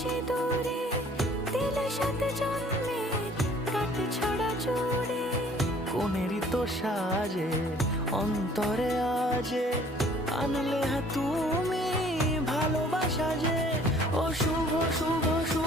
সিঁদুরে দিলে সাথে জন্মের কাট ছড়া জুড়ে। কোনেরই তো সাজে অন্তরে আজে আনলে তুমি ভালোবাসা যে। ও শুভ শুভ শুভ